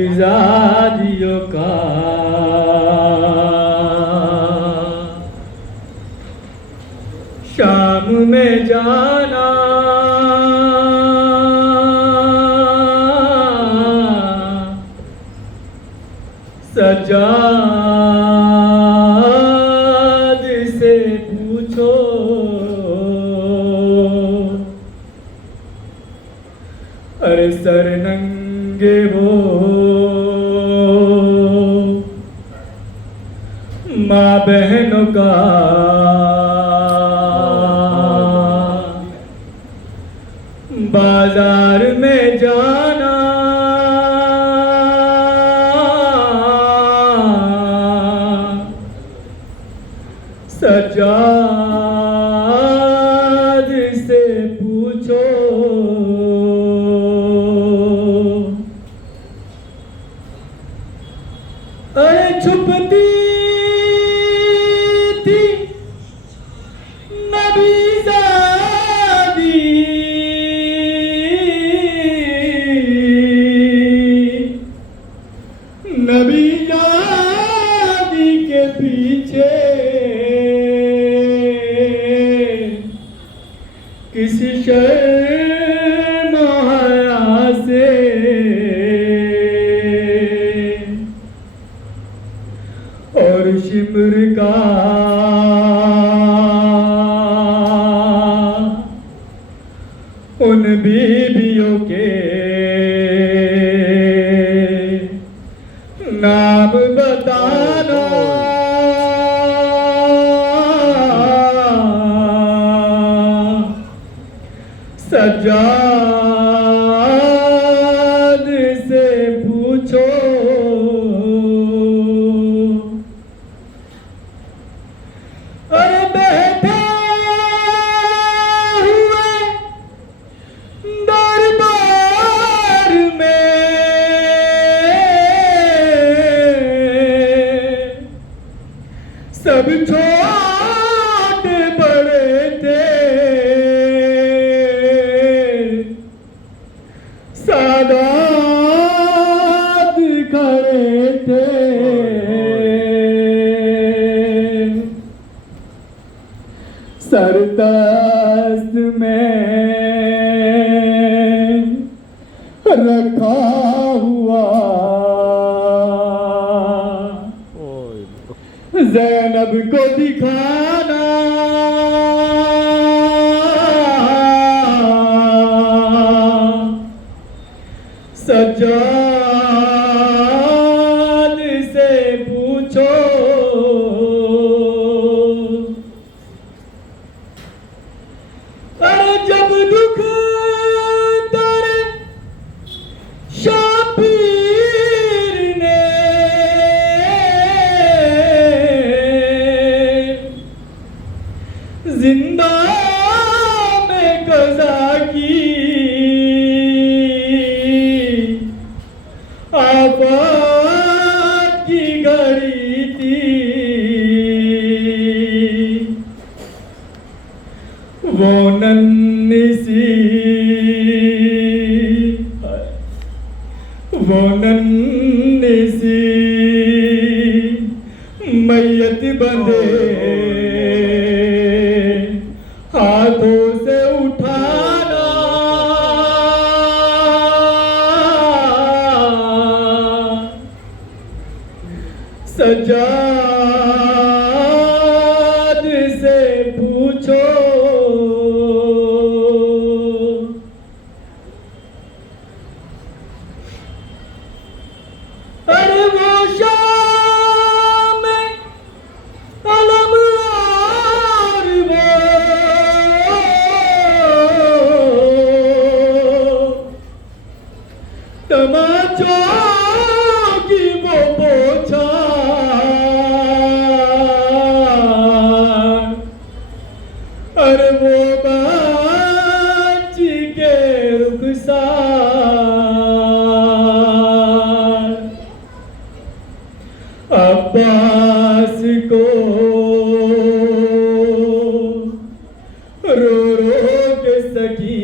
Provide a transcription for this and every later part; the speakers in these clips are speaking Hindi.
नबीजादियों का शाम में जाना सज्जाद से पूछो अरे सर नंगे वो माँ बहनों का बाजार में जाना सज्जाद से पूछो अरे छुपती थी नबीजादी नबीजादी के पीछे किसी शर्म हया से और शिमर का उन बीबियों के नाम बताना सज्जाद से पूछो अरे बैठे हुए दरबार में सब छोटे बड़े थे सादात खड़े थे सरदस्त में रखा हुआ ज़ैनब को दिखाना सज्जाद से पूछो अरे जब दुख तारे शाबीर ने जिंदा में कज़ा की आफत की घड़ी थी वो नन्ही सी मैयत बंधे हाथों से उठाना सज्जाद से पूछो अरे वो शाम अलम और वो तमाचों की वो बौछार अरे वो बाची के रुखसार अब्बास को रो रो के सकी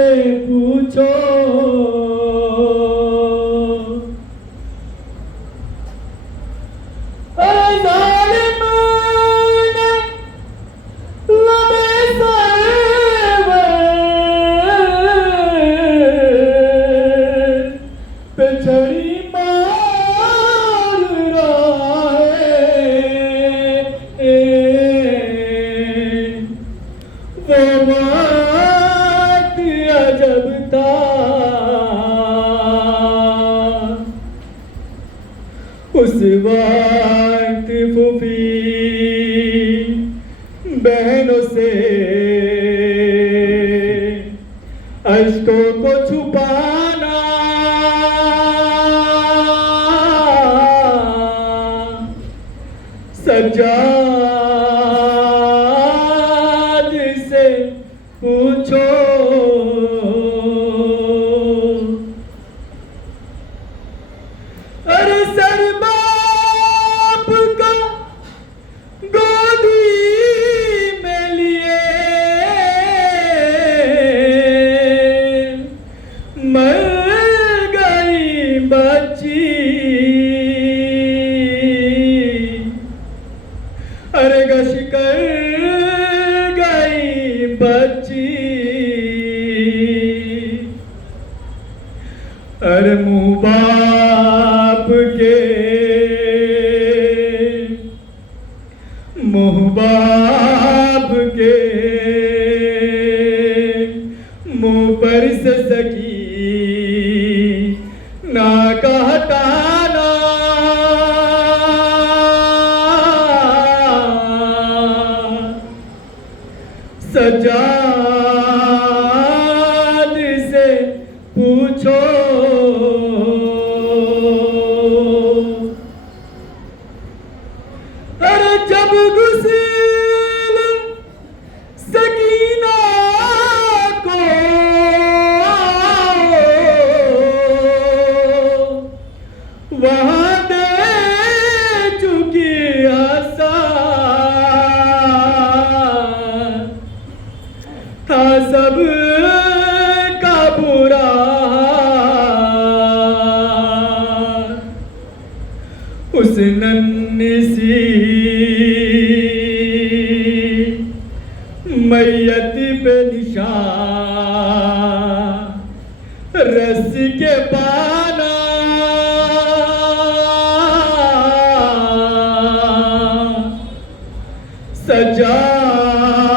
से पूछो अरे जालिम ने लबे सरवर पे छड़ी मार रहा है वो वक्त अजब था उस वक्त फूफी बहनों से अश्कों को छुपाना सज्जाद से पूछो अरे सर बाप का गोदी में लिए मर गई बच्ची अरे गश कर गई बच्ची अरे मुँह बाप के मुँह बाप के मुँह पर से सकी ना कहताना सज्जाद से पूछो अरे जब गुस्ल सकीना को वहाँ दे चुकी आसा था सब का बुरा उस नन्ही सी मैयत पे निशान रस्सी के पाना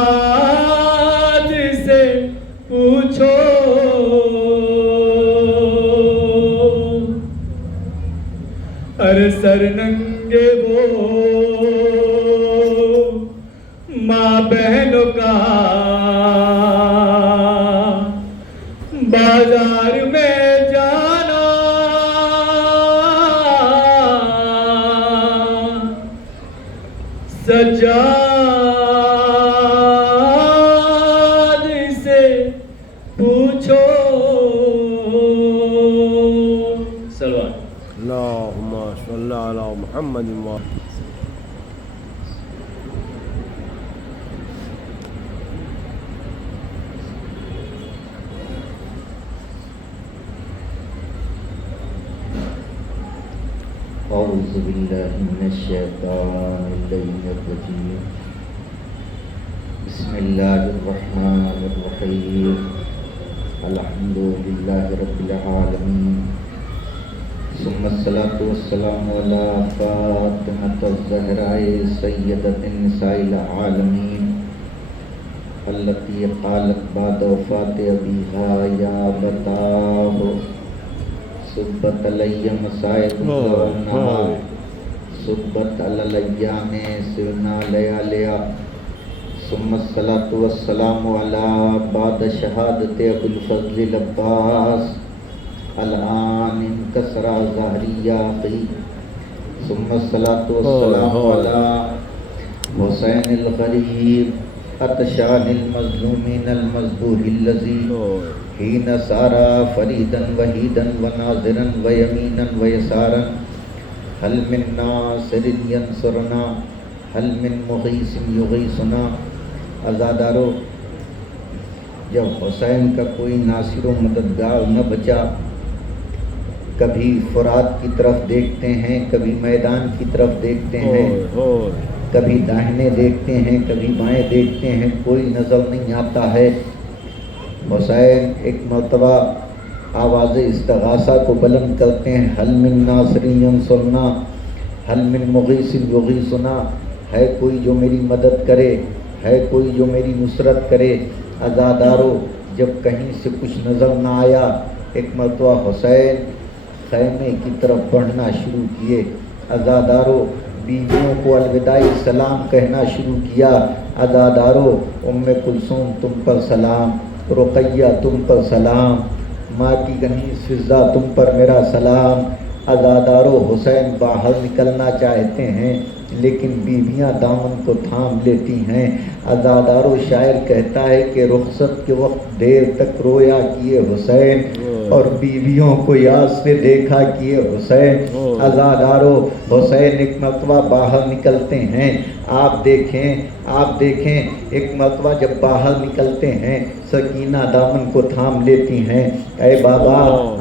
सज्जाद से पूछो अरे सर नंगे वो माँ बहनों का बाजार में जाना सज्जाद से पूछो सलवान अल्लाहुम्मा सल्ली अला मुहम्मद व औज़ु बिल्लाहि मिनश शैतानिर रजीम बिस्मिल्लाहिर रहमानिर रहीम अल्हम्दुलिल्लाहि रब्बिल आलमीन सुम्मस्सलातु वस्सलामु अला फातिमतिज़ ज़हराए सय्यदतिन निसाइल आलमीन अल्लती क़ालत बाद वफ़ाति अबीहा या बताहो सुब्बत अलैया मसाइब नहार सुब्बत अलैया में सिवना लया सुम्मस्सलातु वस्सलामु अला बाद शहादत अबुल फज़ल अब्बास अल-आन इनकसरा ज़हरिया की सुम्मस्सलातु वस्सलामु अला हुसैन अल-गरीब अतशान अल-मज़लूमीन अल-मज़बूह अल्लज़ी हीन सारा फरीदन वहीदन व नाज़िरन व यमीनन व यसारन हल मिन नासिरिन यंसुरना हल मिन मुग़ीसिन युग़ीसुना। अज़ादारो जब हुसैन का कोई नासिर व मददगार न बचा, कभी फुरात की तरफ देखते हैं, कभी मैदान की तरफ देखते हैं, कभी दाहिने देखते हैं, कभी बाएं देखते हैं, कोई नज़र नहीं आता है। हुसैन एक मरतबा आवाज़ इस्तगासा को बुलंद करते हैं, हल मिन नासरियन सुन्ना, हल मिन मुगीसिन युगीसुना, है कोई जो मेरी मदद करे, है कोई जो मेरी नुसरत करे। अज़ादारो, जब कहीं से कुछ नज़र ना आया, एक मरतबा हुसैन खैमे की तरफ बढ़ना शुरू किए। अज़ादारो, बीवियों को अलविदाई सलाम कहना शुरू किया। अज़ादारो, उम्मे कुलसूम तुम पर सलाम, रुक़ैया तुम पर सलाम, माँ की गनीस फिज़ा तुम पर मेरा सलाम। अज़ादारो, हुसैन बाहर निकलना चाहते हैं लेकिन बीवियां दामन को थाम लेती हैं। अज़ादारो, शायर कहता है कि रुखसत के वक्त देर तक रोया किए हुसैन और बीवियों को याद से देखा किए हुसैन। अज़ादारो, हुसैन एक मरतबा बाहर निकलते हैं। आप देखें एक मरतबा जब बाहर निकलते हैं, सकीना दामन को थाम लेती हैं, ऐ बाबा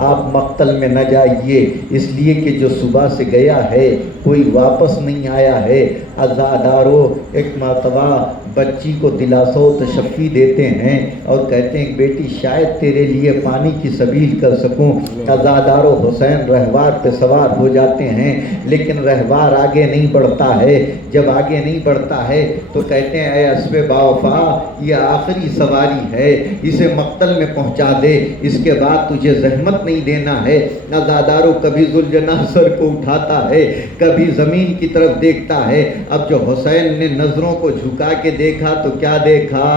आप मक्तल में न जाइए, इसलिए कि जो सुबह से गया है कोई वापस नहीं आया है। अज़ादारो, एक मरतबा बच्ची को दिलासा व तशफ़ी देते हैं और कहते हैं बेटी शायद तेरे लिए पानी की सबील कर सकूं। अज़ादारो, हुसैन रहवार पे सवार हो जाते हैं लेकिन रहवार आगे नहीं बढ़ता है। जब आगे नहीं बढ़ता है तो कहते हैं ऐ अस्बे बावफा, ये आखिरी सवारी है, इसे मक्तल में पहुंचा दे, इसके बाद तुझे जहमत नहीं देना है। अज़ादारो, कभी जुल्जनाह सर को उठाता है, कभी ज़मीन की तरफ देखता है। अब जो हुसैन ने नज़रों को झुका के देखा तो क्या देखा,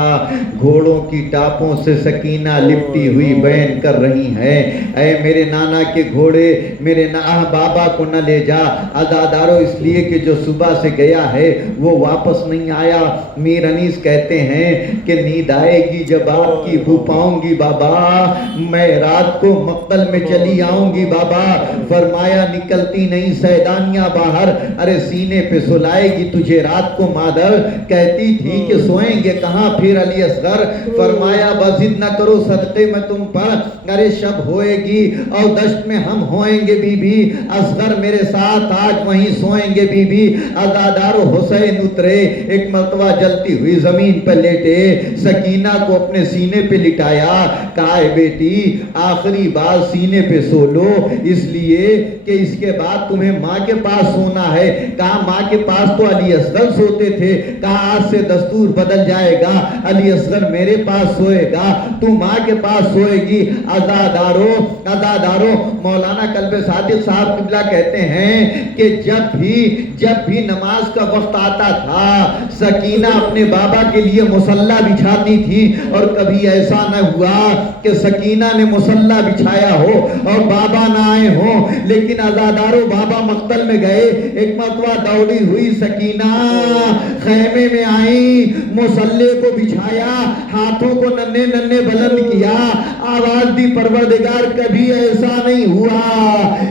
घोड़ों की टापों से सकीना लिपटी हुई बैन कर रही हैं, ऐ मेरे नाना के घोड़े, मेरे बाबा को न ले जा। अज़ादारो, इसलिए कि जो सुबह से गया है वो वापस नहीं आया। मीर अनीस कहते हैं कि नींद आएगी जब आपकी भू पाऊंगी बाबा, मैं रात को मक्तल में चली आऊंगी बाबा। फरमाया निकलती नहीं सैदानियां बाहर, अरे सीने पे सुलाएगी तुझे रात को मादर, कहती थी कि सोएंगे कहाँ फिर अली असगर। फरमाया बजिद न करो सदक़े में तुम पर, अरे शब होएगी और दश्त में हम होएंगे बीबी, असगर मेरे साथ आज वहीं सोएंगे बीबी। अज़ादारो, हुसैन उतरे, एक मरतबा जलती हुई जमीन पर लेटे, सकीना को अपने सीने पे लिटाया, कहा बेटी आखिरी बार सीने पे सो लो, इसलिए कि इसके बाद तुम्हें माँ के पास सोना है। कहा माँ के पास तो अली असगर सोते थे, कहा आज से दस्तूर बदल जाएगा, अली असगर मेरे पास सोएगा, तू माँ के पास सोएगी। अज़ादारो, मौलाना कल्बे सादिक साहब किबला कहते हैं कि जब भी नमाज का वक्त आता था, सकीना अपने बाबा के लिए मुसल्ला बिछाती थी और कभी ऐसा न हुआ कि सकीना ने मुसल्ला बिछाया हो और बाबा ना आए हो। लेकिन अज़ादारो, बाबा मक्तल में गए, एक मरतबा दौड़ी हुई सकीना खैमे में आई, मुसल्ले को बिछाया, हाथों को नन्हे नन्हे बुलंद किया, आवाज दी परवरदिगार कभी ऐसा नहीं हुआ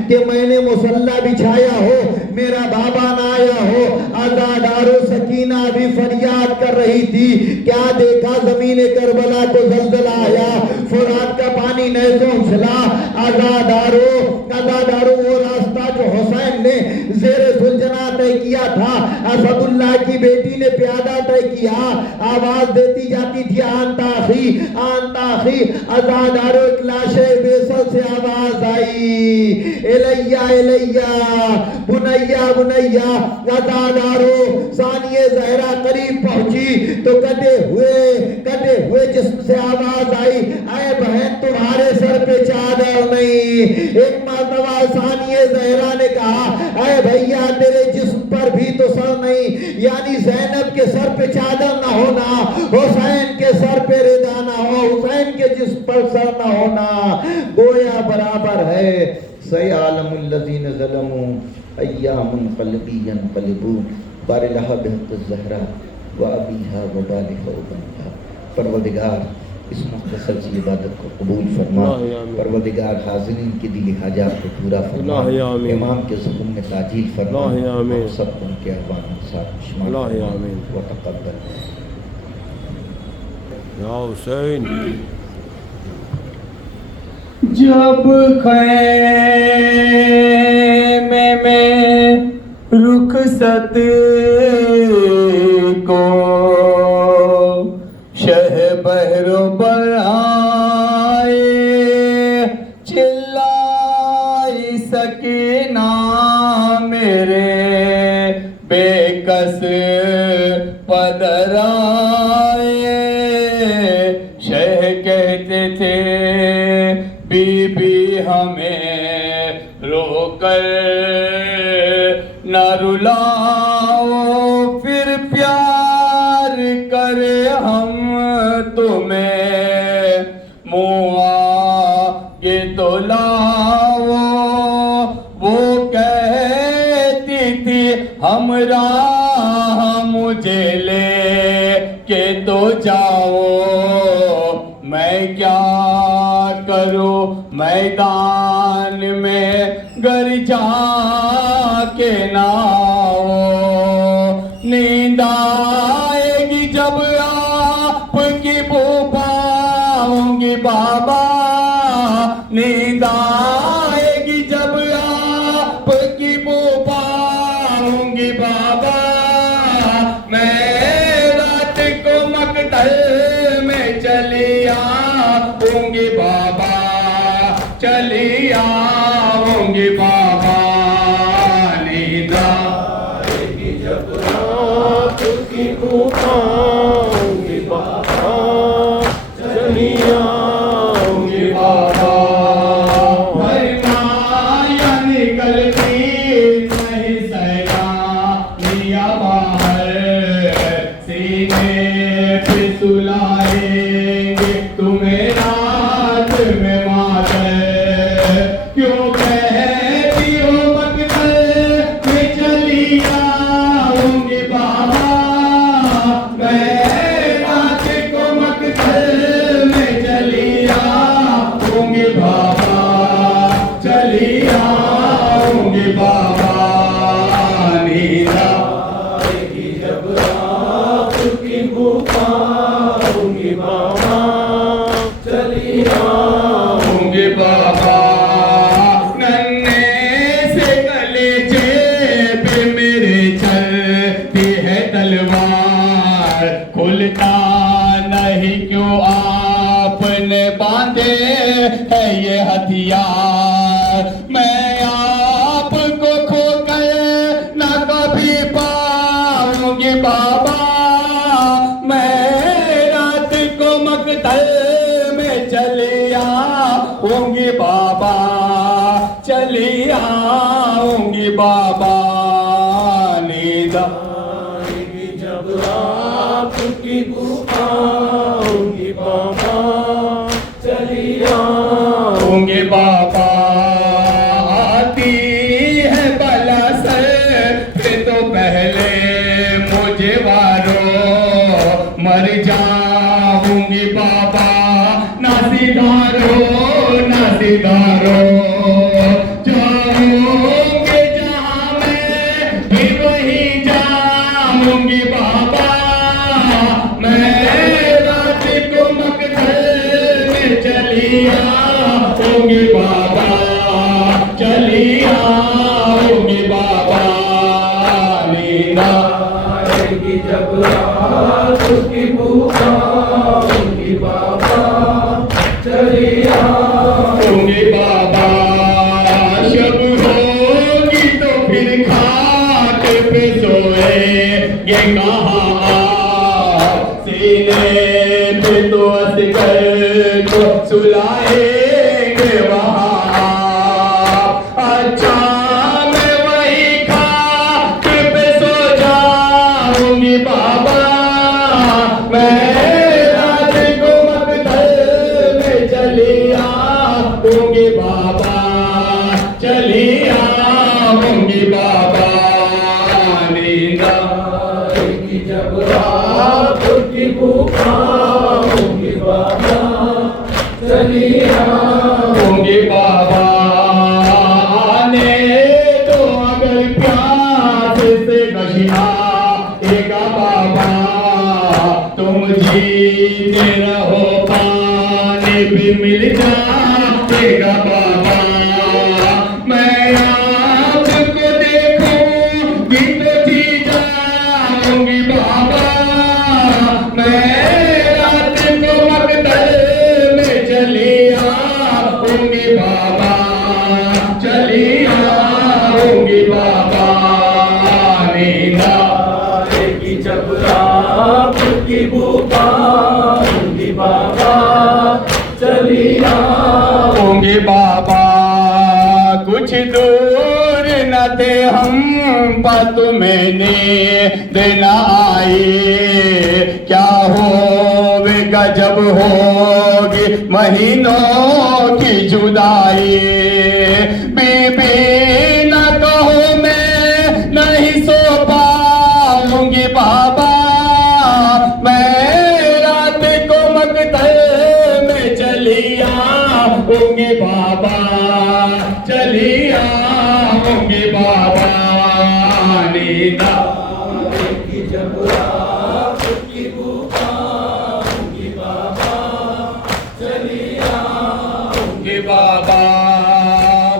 कि मैंने मुसल्ला बिछाया हो मेरा बाबा ना आया हो। अज़ादारो, सकीना भी फरियाद कर रही थी, क्या देखा ज़मीन करबला को ज़लज़ला आया, फुरात का पानी नहरों उछला। अज़ादारो, वो रास्ता जो हुसैन ने ज़ेरे सुलझना तय किया था, असदुल्लाह की बेटी ने प्यादा तय किया, आवाज देती जाती थी आंताखी आंताखी। अज़ादारो, एक लाशे बेसल से आवाज आई, एलैया एलैया, बुनैया बुनैया। अज़ादारो, सानिए ज़हरा करीब पहुंची तो कटे हुए जिस्म से आवाज आई, ऐ बहन तुम्हारे सर पे चादर नहीं। एक मरतबा सानिए ज़हरा ने कहा, ऐ भैया तेरे जिस्म पर भी तो सर नहीं, यानी ज़ैनब के सर पे चादर ना होना, हुसैन के सर पे रिदा ना हो, हुसैन के जिस्म पर सर ना होना गोया बराबर है। सयालमुल लज़ीन ज़लमू अय्यामुन क़ल्बी यनक़लिबू बारिलहा बिहक़्क़िज़ ज़हरा व अबीहा व बालिहा व बनिहा। परवरदिगार, इस मुख्तसर सी इबादत को कबूल फरमा, परवरदिगार हाज़िरीन की दिली हाजात को पूरा फरमा, इमाम के ज़ुल्म में ताजील फरमा, सब उनके अहवान साथ शुमार व तक़ब्बल। या हुसैन। जब खैमे में रुखसत को शहबहरो बढ़ाए चिल्लाई सकीना मेरे बेकस पदराए। शह कहते थे बीबी हमें रोकर न रुलाओ, फिर प्यार करे हम तुम्हें मुँह आगे तो लाओ। वो कहती थी हमरा मुझे ले के तो जाओ, मैं क्या करूं मैदान में घर जाके नाओ। नींद आएगी जब आपकी बुबाऊंगी बाबा, नींद आएगी जब आपकी बुबाऊंगी बाबा। मैं रात को मकतल में चली आऊंगी बाबा, चली आऊंगी बाबा। नींद आएगी जब आपकी बुबाऊंगी बाबा, चली आऊंगी बाबा। माया निकलती नहीं सैना लिया बाहर, सीने पे सुलाएंगे तुम्हें रात में मातर। क्यों कहती हो मकतल में चली आऊंगी बाबा, मैं रात को मकतल में चली आऊंगी बाबा, चली आऊंगी बाबा। नींद आएगी जब आपकी बुबाऊंगी बाबा, चली आऊंगी बाबा। नन्हे से कलेजे पे मेरे चलती है तलवार, खुलता नहीं क्यों आपने बांधे है ये हथियार। मैं आपको खो गए ना कभी पाऊंगी बाबा, मैं रात को मकतल में चली आऊंगी बाबा, चली आऊंगी बाबा। नींद आएगी जब आपकी बुबाऊंगी बाबा, चली आऊंगी बाबा। आती है बला सर पे तो पहले मुझे वारो, मर जाऊंगी बाबा ना सिधारो, ना सिधारो। जाऊंगे जहाँ मैं भी वहीं जाऊंगी बाबा, मैं रात को मकतल में चली आऊंगी बाबा, चली आऊंगी बाबा। नींद आएगी जब आपकी बुबाऊंगी बाबा, चली आऊंगी बाबा। शब होगी तो फिर खाट पे सोएंगे कहाँ आप, सीने पे तो असगर को सुलाएंगे वहाँ आप। अच्छा मैं वही खाट पे सो जाऊंगी बाबा, मैं रात को मकतल में चली आऊंगी बाबा, चली आऊंगी बाबा। नींद आएगी जब आपकी बुबाऊंगी बाबा, चली आऊंगी बाबा। आने तो अगर प्यास से गशियाएगा बाबा, तुम जीते रहो पानी भी मिल जाए आएगा बाबा। मैं आपको देखूंगी तो जी जाऊंगी बाबा। मैं रात को मकतल में चली आऊंगी बाबा, चली आऊंगी बाबा। नींद आएगी जब रात की पुकारूंगी बाबा, चली आऊंगी बाबा। कुछ दूर न थे हम पर तुम्हें देना आई, क्या होगा जब होगी महीनों की जुदाई। बीबी न कहो मैं नहीं सो पाऊंगी बाबा। मैं रात को मकतल में चली आऊंगी बाबा, चली आऊंगी बाबा। नींद आएगी जब रात की पुकारूंगी बाबा, चली आऊंगी बाबा।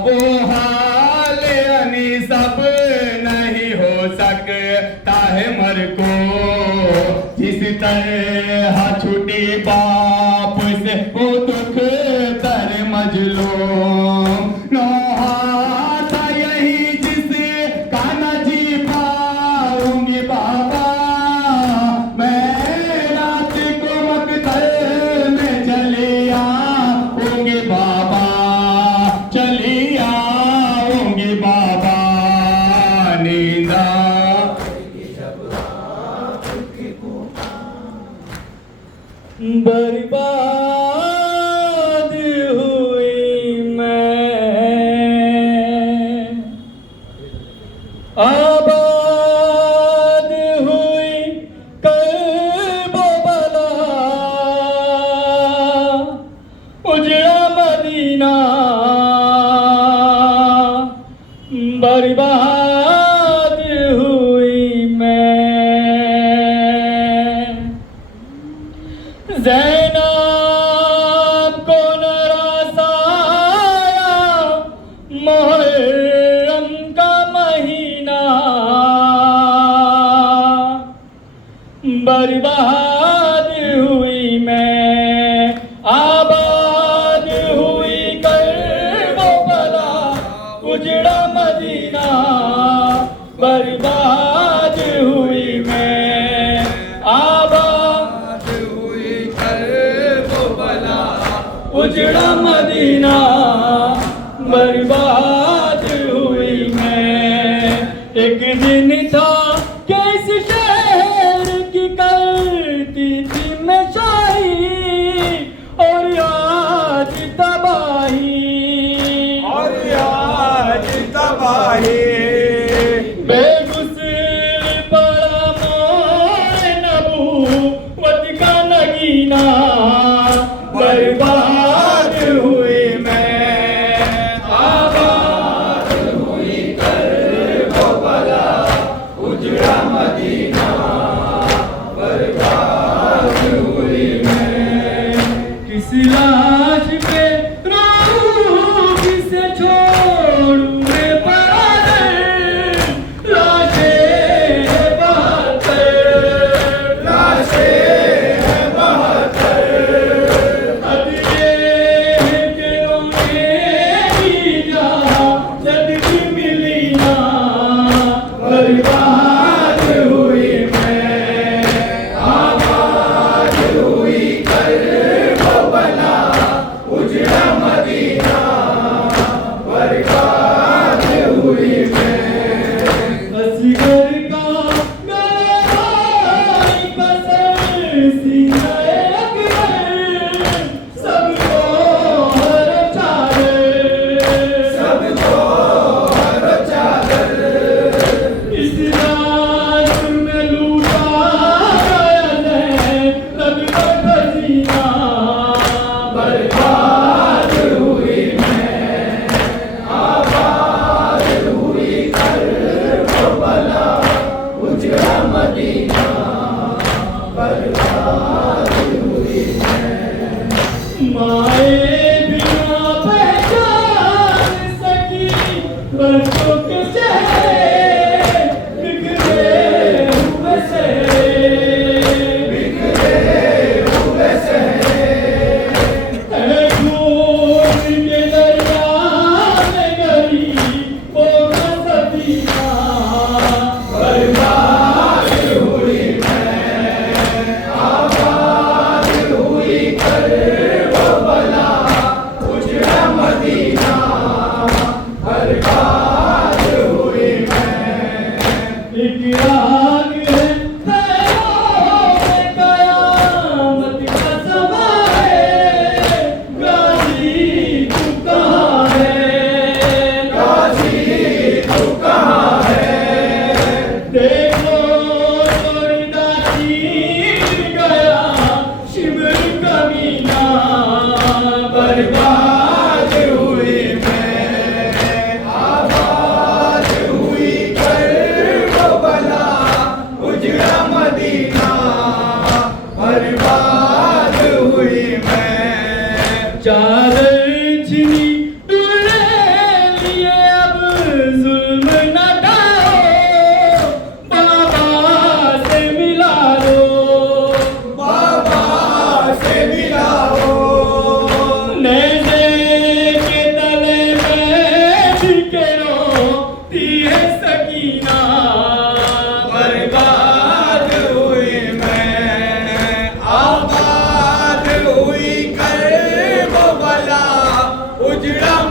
वो हाल यानी सब नहीं हो सकता है मर को, जिस तरह छुटी बाप से वो दुख तर मजलूम। नौहा था यही जिसे काना जी पाऊंगी बाबा। मैं रात को मकतल में चली आऊंगी बाबा, चली आऊंगी बाबा। नींद बर्बाद हुई मैं, आबाद हुई कर्बला, उजड़ा मदीना। बर्बाद हुई मैं। ज़ैनब को नरासाया मुहर्रम का महीना। बर्बाद हुई मैं, आबाद हुई कर्बला, उजड़ा मदीना। बर्बाद हुई मैं, आबाद हुई कर्बला, उजड़ा मदीना। बर्बाद हुई मैं। एक दिन था किस शहर की करती थी मैं शाही, और आज तबाही, और आज तबाही। बेगुसर पड़ा मोर नबूवत का नगीना। बर्बाद हुई मैं, आबाद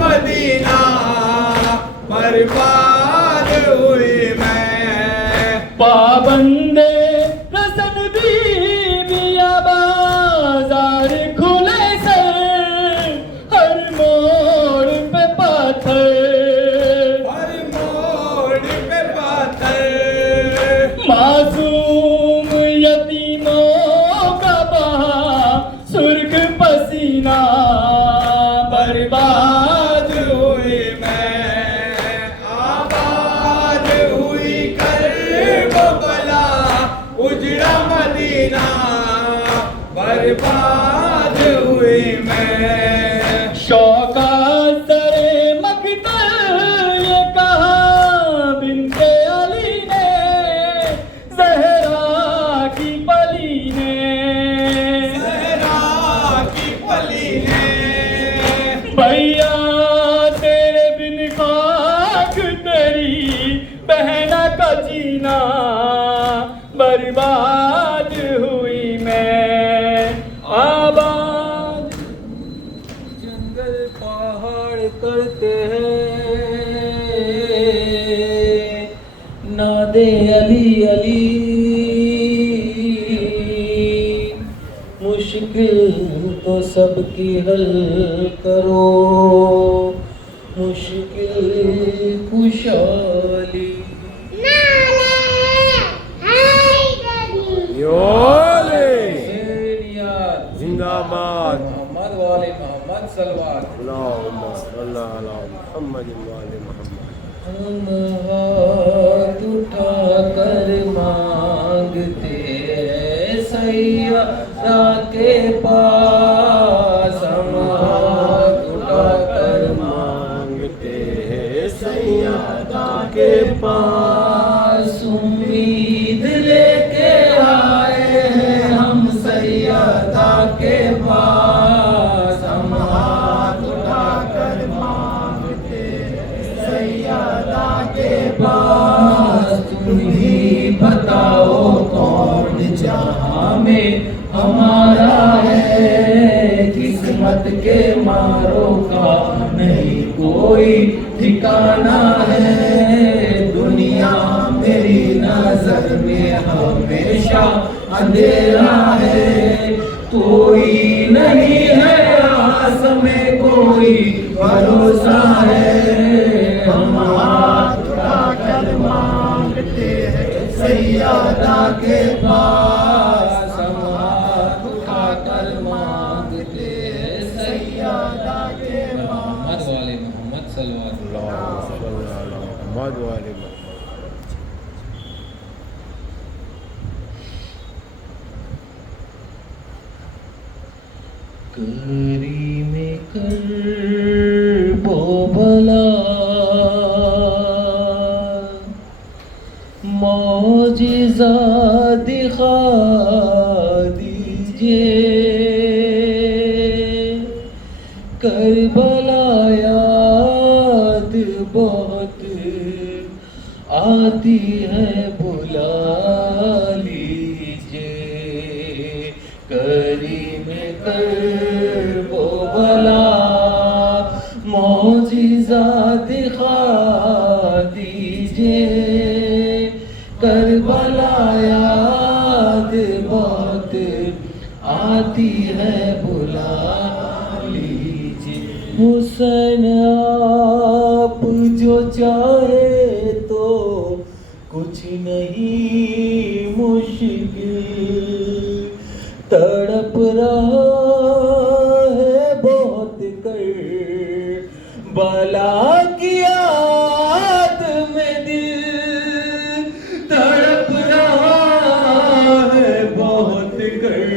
मदीना बर्बाद हुई मैं। पाबंदे रसन बीबिया बाजार खुले सर, हर मोड़ पे पाथर, हर मोड़ पे पाथर, मासूम यतीमों का बहा सुर्ख पसीना बर्बाद हुई मैं। आबाद हुई करबला उजड़ा मदीना बर्बाद हुई मैं। शौका सरे मकतल ये कहा बिन्ते अली ने, ज़हरा की पली ने, ज़हरा की पली ने, भैया तेरे बिन खाक तेरी बहना का जीना बर्बाद हुई मैं। आबाद जंगल पहाड़ करते हैं, नादे अली अली, मुश्किल तो सबकी हल करो, मुश्किल कुशाली। योले जिंदाबाद। मोहम्मद वाले मोहम्मद सलवात। अल्लाहुम्मा सल्ली अला मुहम्मद व आले मुहम्मद। हम हाथ उठा कर मांगते हैं सैयदा के पास, हम हाथ उठा कर मांगते हैं सैयदा के पास, उम्मीद लेके आए हैं हम सैयदा के पास, हम हाथ उठा कर मांगते हैं सैयदा के पास। तुम ही बताओ कौन जहां में हमारा है, किस्मत के मारों का नहीं कोई ठिकाना है। दुनिया मेरी नजर में हमेशा अंधेरा है, कोई नहीं है आस में कोई भरोसा है। हम हाथ उठाकर मांगते हैं सैयदा के पास, हम हाथ उठाकर मांगते हैं सैयदा के पास। मोहम्मद वाले मोहम्मद सलवात। अल्लाहुम्मा सल्ली अला मुहम्मद व आले मुहम्मद। करी में कर बो भला, मौजिज़ा दिखा दीजिए, करबला याद बहुत आती है बुला लीजिए। करीम कर वो भला, मौजिज़ा दिखा दीजिए, करबला याद बहुत आती है बुला लीजिए। हुसैन आप जो चाहे तो कुछ नहीं मुश्किल, तड़प रहा है बहुत कर बला की याद में दिल, तड़प रहा है बहुत कर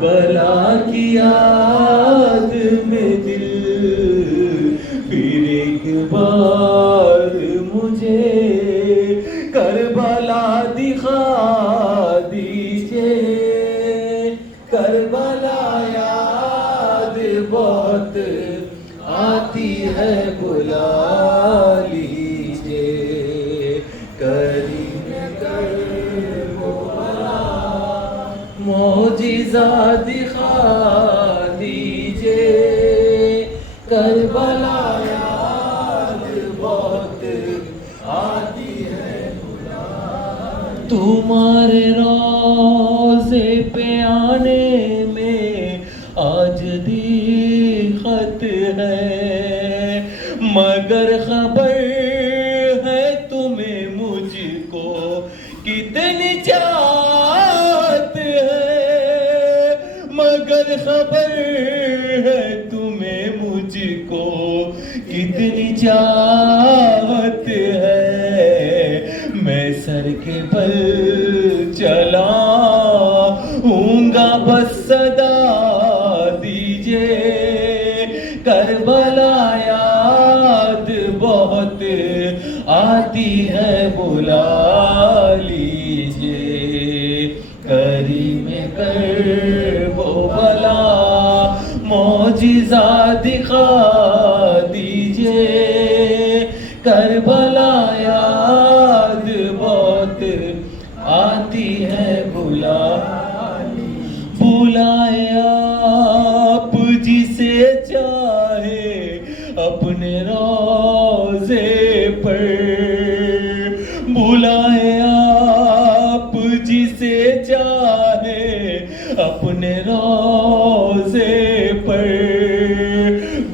बला की याद में दिल। फिर एक बार मुझे करबला दिखा दीजिए, करबला याद बहुत आती है बुला लीजिए। करीम कर वो भला, मौजिज़ा दिखा दीजिए, करबला करबला याद बहुत आती है। तुम्हारे रोज़े पे आने में आज दिक्कत है, मगर खबर है तुम्हें मुझको कितनी चाहत है, मगर खबर है तुम्हें मुझको कितनी चाहत है। मैं सर के बल चलाऊंगा बस सदा दीजिए, करबला याद बहुत आती है बुला लीजिए। करीम करबला मौजिज़ा दिखा दीजिए, करबला याद बहुत आती है बुला। बुलाए आप जिसे चाहे अपने रोज़े पर, बुलाए आप जिसे चाहे अपने रोज़े पर,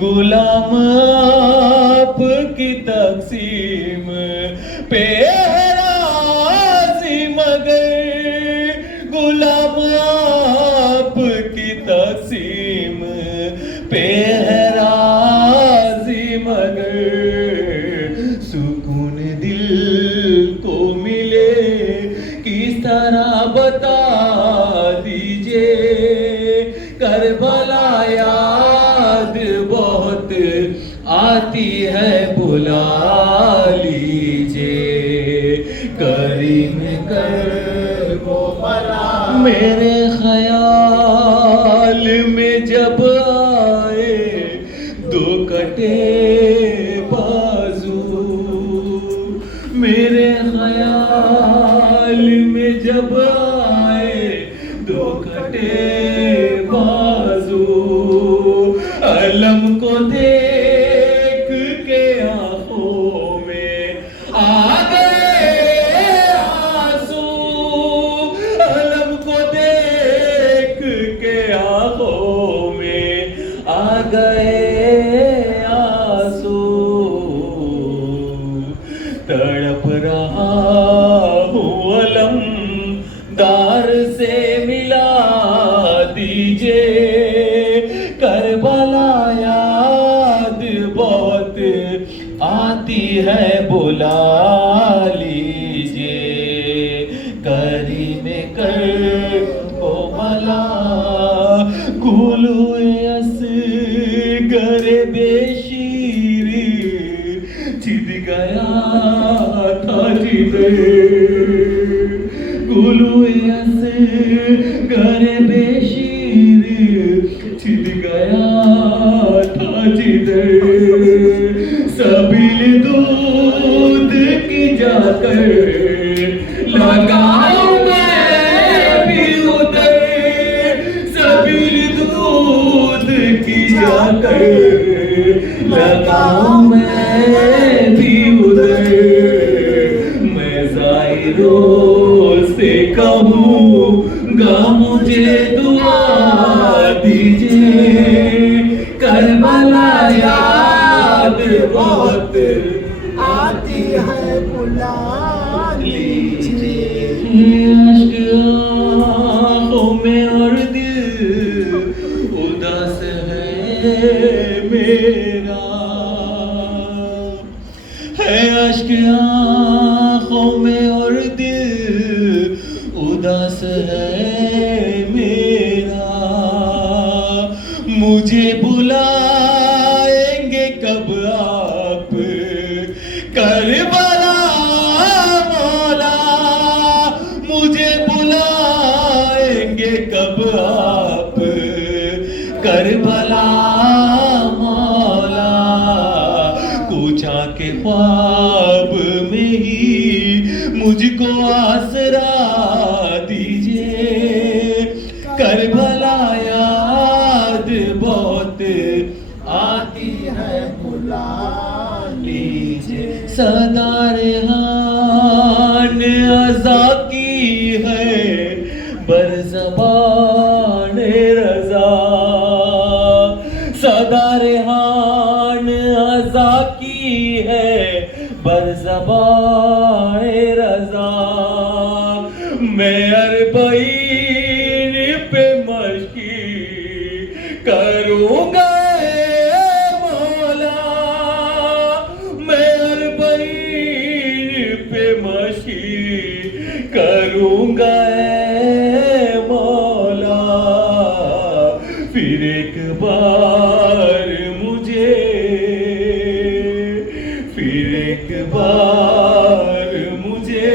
गुलाम आपकी तक़सीम पे राज़ी मगर, गुलाम आपकी तक़सीम पे राज़ी मगर, सुकून दिल को मिले किस तरह बता दीजिए, करबला याद बहुत आती है बुला लीजिए। करीम करबला मेरे ख्याल में जब आए दो कटे बाजू, मेरे ख्याल में जब आए दो कटे बाजू, अलम को देख के आंखों में आ गए आंसू, अलम को देख के आंखों में आ गए आंसू, तड़प रहा हूँ अलम दार से मिला दीजिए, करबला याद बहुत आती है बुला लीजिए। करीम करबला कुलुए असगर बेशीर छिद गया था जिधर, कुलुए असगर बेशीर छिद गया था जिधर, सबील दूध की जाकर लगाऊं मैं भी उधर, सबील दूध की जाकर लगाऊं मैं भी उधर, मैं ज़ाहिरों से कहूँगा मुझे दुआ दीजिए, करबला याद बहुत आती है बुला लीजिए। अश्क आँखों में और दिल उदास है मेरा, है अश्क आँखों में और दिल उदास है मेरा, मुझे बुलाएंगे कब आप करबला मौला, मुझे बुलाएंगे कब आप करबला मौला, पूछा के ख्वाब में ही मुझको आसरा दीजिए, करबला याद बहुत आती है। बुला लीजिए। सदा रेहान अज़ा की है बरज़बान रज़ा, सदा रेहान अज़ा की है बरज़बान रज़ा। मैं अरबईन पे मश्की करूँगा मौला, मैं अरबईन पे मश्की करूँगा मौला। फिर एक बार मुझे, फिर एक बार मुझे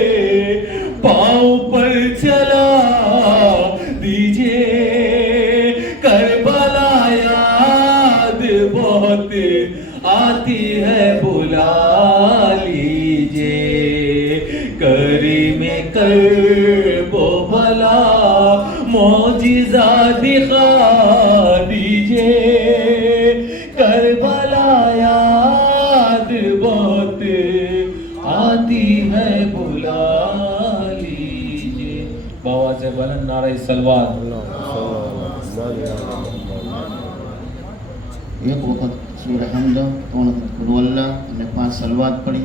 पाँव पर चला दीजिए। करबला याद बहुत आती है बुला लीजिए। करीम करबो भला मौजिज़ा दिखा दीजिए। करबला याद बहुत आती है बुला लीजिए। बाबा से बुलंद नारे सलवात। एक वक्त सूर हमद, 3 वक्त कुल वल्लाह અને 5 સલવાત પડી।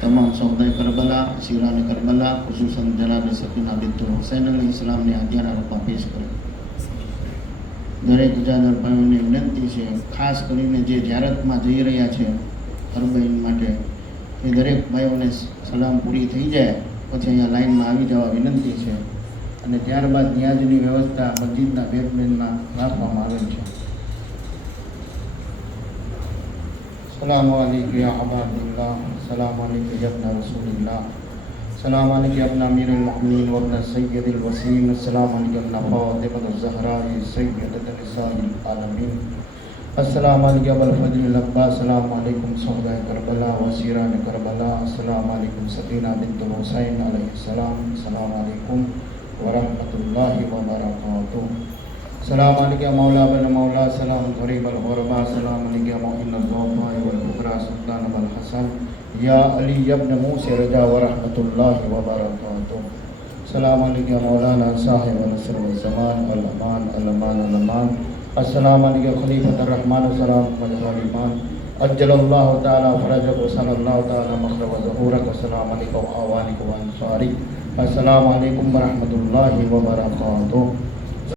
તમામ સૌદાય કરબલા, શીરાને કરબલા, ખુસૂસન જનાબ સકીના બિન્ટ હુસૈન અલૈહિસ્સલામને આદિયાના રૂપમાં પેશ કરે। દરેક ઉજાગર ભાઈઓને વિનંતી છે, ખાસ કરીને જે જ્યારતમાં જઈ રહ્યા છે અરબઈન માટે, એ દરેક ભાઈઓને સલામ પૂરી થઈ જાય પછી અહીંયા લાઈનમાં આવી જવા વિનંતી છે અને ત્યારબાદ ન્યાજની વ્યવસ્થા મસ્જિદના બેઝમેન્ટમાં રાખવામાં આવેલ છે। सलाम अलैकुम या अबादुल्लाह, सलाम अलैकुम या इब्न रसूलिल्लाह, सलाम अलैकुम या इब्न अमीरुल मुमिनीन व इब्न सय्यदिल वसीम, सलाम अलैकुम या इब्न फातिमतुज़ ज़हरा सय्यदतुन निसाइल आलमीन, अस्सलाम अलैकुम या अबुल फज़ल अब्बास, सलाम अलैकुम शहदाए करबला व सीरान करबला, अस्सलाम अलैकुम सकीना बिन्त हुसैन अलैहिस्सलाम, सलाम अलैकुम व रहमतुल्लाहि व बरकातुहू। सलाम अलैकुम मौला बिन मौला, सलाम गरीब अल गुरबा, सलाम अलैकुम मोइन ज़ौफ़ा वल कुबरा सुल्तान अल हसन या अली इब्न मूसा रजा व रहमतुल्लाहि व बरकातुहू। सलाम अलैकुम मौलाना साहिब नस्र व ज़मान अल अमान अल अमान अल अमान। अस्सलाम अलैकुम खलीफत अर रहमान सलाम अल ज़लीमान अज्जलल्लाहु तआला फरजक व सल्लल्लाहु तआला मखरज व ज़हूरक। अस्सलाम अलैकुम आवानिक व अंसारी। अस्सलाम अलैकुम व रहमतुल्लाहि व बरकातुहू।